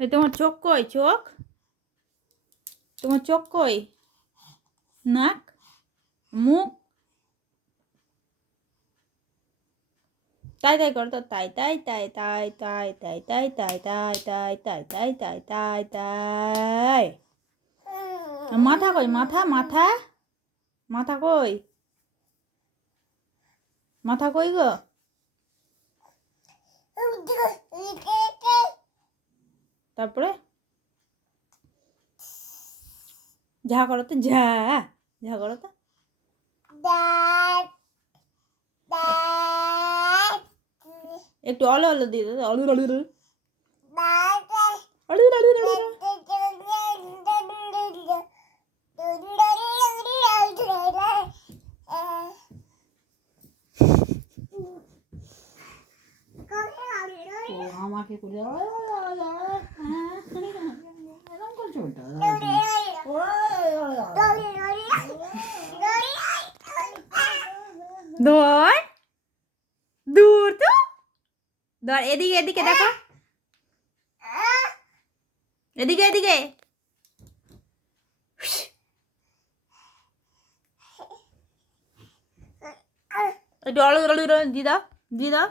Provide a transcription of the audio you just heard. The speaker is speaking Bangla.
এই তোমার চোখ কই? চোখ? তোমার চোখ কই? নাক? মুখ? তাই তাই করো তো, তাই তাই তাই তাই তাই তাই তাই তাই তাই তাই তাই তাই তাই তাই তাই। মাথা কই? মাথা মাথা মাথা কই? মাথা কই গো? তারপরে ঝা করো তো, ঝা ঝা করো তো। একটু অলো অলো দিয়ে দাও, অলু অলু অলু অলু অলু অলু। আমাকে করে ধর দূর তো ধর, এদিকে এদিকে দেখো, এদিকে এদিকে। একটু অলু অলু দিয়ে দাও, দিয়ে দাও।